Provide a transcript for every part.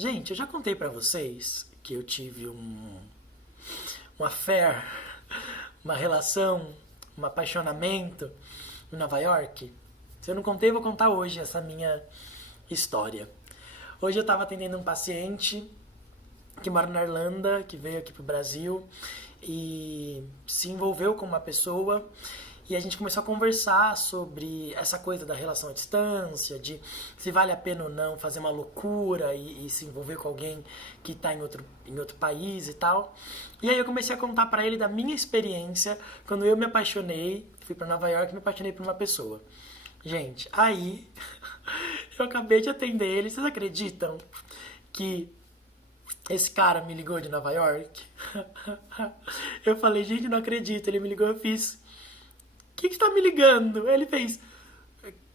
Gente, eu já contei pra vocês que eu tive um affair, uma relação, um apaixonamento em Nova York. Se eu não contei, eu vou contar hoje essa minha história. Hoje eu estava atendendo um paciente que mora na Irlanda, que veio aqui pro Brasil e se envolveu com uma pessoa. E a gente começou a conversar sobre essa coisa da relação à distância, de se vale a pena ou não fazer uma loucura e se envolver com alguém que está em outro país e tal. E aí eu comecei a contar para ele da minha experiência quando eu me apaixonei, fui para Nova York e me apaixonei por uma pessoa. Gente, aí eu acabei de atender ele. Vocês acreditam que esse cara me ligou de Nova York? Eu falei, gente, não acredito. Ele me ligou, eu fiz... O que tá me ligando? Ele fez,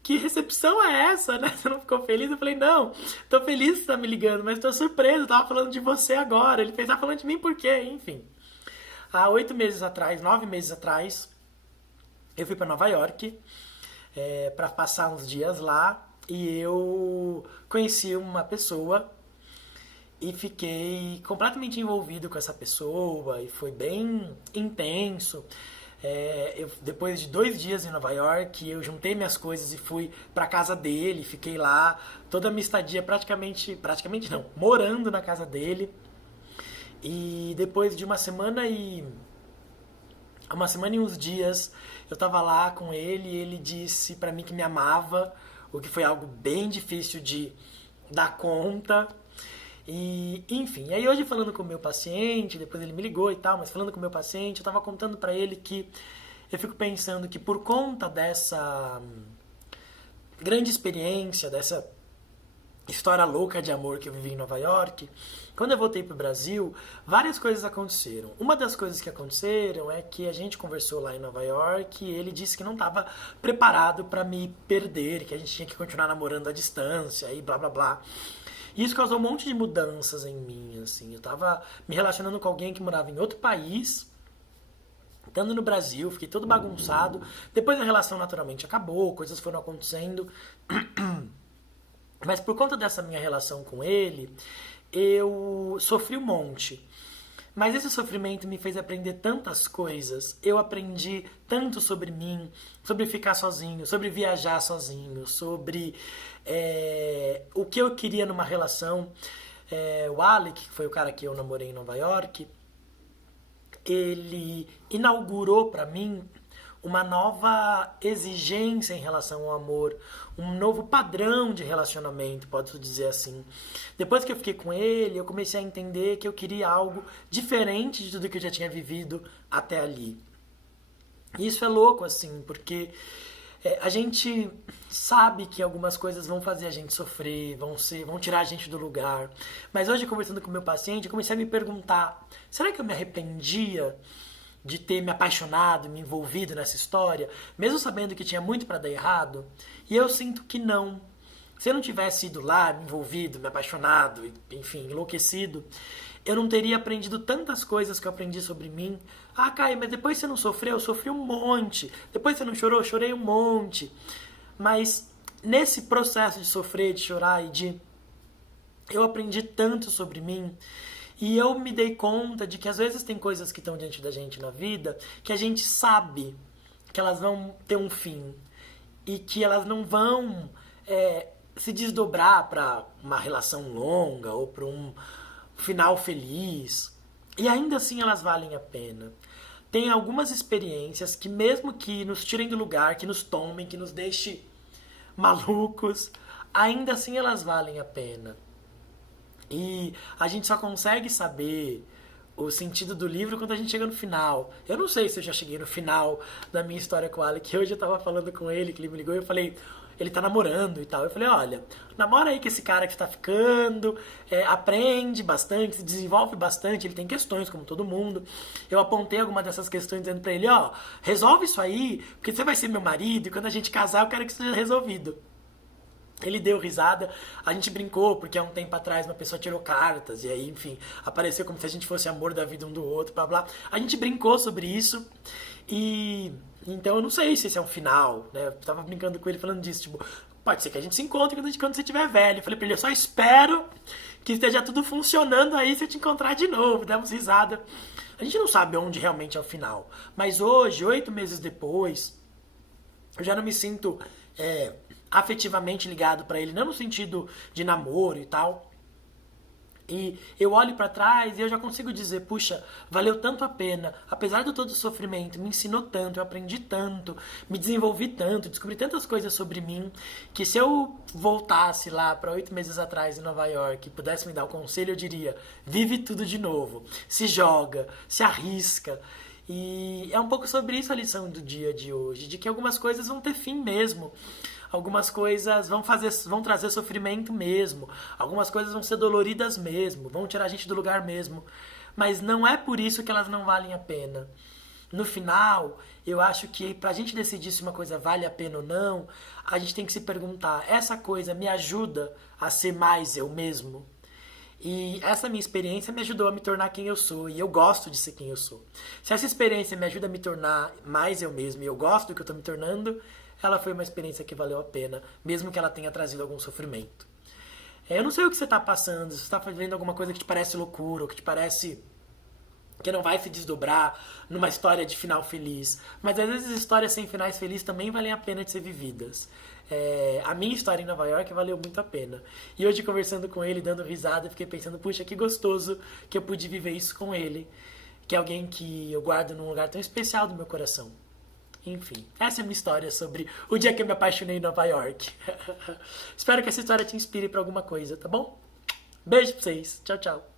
que recepção é essa, né? Você não ficou feliz? Eu falei, não, tô feliz que você tá me ligando, mas tô surpreso, eu tava falando de você agora. Ele fez, tá falando de mim por quê? Enfim. Há 9 meses atrás, eu fui pra Nova York pra passar uns dias lá e eu conheci uma pessoa e fiquei completamente envolvido com essa pessoa e foi bem intenso. Depois de 2 dias em Nova York, eu juntei minhas coisas e fui pra casa dele, fiquei lá toda a minha estadia praticamente não, morando na casa dele. E depois de uma semana e uns dias, eu tava lá com ele e ele disse pra mim que me amava, o que foi algo bem difícil de dar conta. E, enfim, aí hoje falando com o meu paciente, depois ele me ligou e tal, mas falando com o meu paciente, eu tava contando pra ele que eu fico pensando que por conta dessa grande experiência, dessa história louca de amor que eu vivi em Nova York, quando eu voltei pro Brasil, várias coisas aconteceram. Uma das coisas que aconteceram é que a gente conversou lá em Nova York e ele disse que não estava preparado pra me perder, que a gente tinha que continuar namorando à distância e blá blá blá. E isso causou um monte de mudanças em mim, assim. Eu tava me relacionando com alguém que morava em outro país, estando no Brasil, fiquei todo bagunçado. Depois a relação naturalmente acabou, coisas foram acontecendo. Mas por conta dessa minha relação com ele, eu sofri um monte. Mas esse sofrimento me fez aprender tantas coisas. Eu aprendi tanto sobre mim, sobre ficar sozinho, sobre viajar sozinho, sobre o que eu queria numa relação. O Alec, que foi o cara que eu namorei em Nova York, ele inaugurou pra mim uma nova exigência em relação ao amor, um novo padrão de relacionamento, pode-se dizer assim. Depois que eu fiquei com ele, eu comecei a entender que eu queria algo diferente de tudo que eu já tinha vivido até ali. E isso é louco, assim, porque a gente sabe que algumas coisas vão fazer a gente sofrer, vão tirar a gente do lugar. Mas hoje, conversando com o meu paciente, eu comecei a me perguntar, será que eu me arrependia de ter me apaixonado, me envolvido nessa história, mesmo sabendo que tinha muito pra dar errado? E eu sinto que não. Se eu não tivesse ido lá, me envolvido, me apaixonado, enfim, enlouquecido, eu não teria aprendido tantas coisas que eu aprendi sobre mim. Ah, Caio, mas depois você não sofreu? Eu sofri um monte. Depois você não chorou? Eu chorei um monte. Mas nesse processo de sofrer, de chorar eu aprendi tanto sobre mim. E eu me dei conta de que às vezes tem coisas que estão diante da gente na vida que a gente sabe que elas vão ter um fim e que elas não vão se desdobrar para uma relação longa ou para um final feliz. E ainda assim elas valem a pena. Tem algumas experiências que mesmo que nos tirem do lugar, que nos tomem, que nos deixem malucos, ainda assim elas valem a pena. E a gente só consegue saber o sentido do livro quando a gente chega no final. Eu não sei se eu já cheguei no final da minha história com o Alec, que hoje eu tava falando com ele, que ele me ligou e eu falei, ele tá namorando e tal. Eu falei, olha, namora aí com esse cara que você tá ficando, aprende bastante, se desenvolve bastante, ele tem questões como todo mundo. Eu apontei alguma dessas questões dizendo pra ele, ó, resolve isso aí, porque você vai ser meu marido e quando a gente casar eu quero que isso seja resolvido. Ele deu risada, a gente brincou, porque há um tempo atrás uma pessoa tirou cartas, e aí, enfim, apareceu como se a gente fosse amor da vida um do outro, blá blá. A gente brincou sobre isso, e então eu não sei se esse é um final, né? Eu tava brincando com ele falando disso, tipo, pode ser que a gente se encontre quando você estiver velho. Eu falei pra ele, eu só espero que esteja tudo funcionando aí se eu te encontrar de novo, demos risada. A gente não sabe onde realmente é o final. Mas hoje, 8 meses depois, eu já não me sinto afetivamente ligado pra ele, não no sentido de namoro e tal. E eu olho pra trás e eu já consigo dizer, puxa, valeu tanto a pena, apesar de todo o sofrimento, me ensinou tanto, eu aprendi tanto, me desenvolvi tanto, descobri tantas coisas sobre mim, que se eu voltasse lá pra 8 meses atrás em Nova York e pudesse me dar o conselho, eu diria, vive tudo de novo, se joga, se arrisca. E é um pouco sobre isso a lição do dia de hoje, de que algumas coisas vão ter fim mesmo. Algumas coisas vão trazer sofrimento mesmo. Algumas coisas vão ser doloridas mesmo. Vão tirar a gente do lugar mesmo. Mas não é por isso que elas não valem a pena. No final, eu acho que pra gente decidir se uma coisa vale a pena ou não, a gente tem que se perguntar, essa coisa me ajuda a ser mais eu mesmo? E essa minha experiência me ajudou a me tornar quem eu sou. E eu gosto de ser quem eu sou. Se essa experiência me ajuda a me tornar mais eu mesmo e eu gosto do que eu tô me tornando, ela foi uma experiência que valeu a pena, mesmo que ela tenha trazido algum sofrimento. Eu não sei o que você tá passando, se você tá fazendo alguma coisa que te parece loucura, ou que te parece que não vai se desdobrar numa história de final feliz. Mas às vezes histórias sem finais felizes também valem a pena de ser vividas. A minha história em Nova York valeu muito a pena. E hoje, conversando com ele, dando risada, eu fiquei pensando, puxa, que gostoso que eu pude viver isso com ele, que é alguém que eu guardo num lugar tão especial do meu coração. Enfim, essa é a minha história sobre o dia que eu me apaixonei em Nova York. Espero que essa história te inspire pra alguma coisa, tá bom? Beijo pra vocês. Tchau, tchau.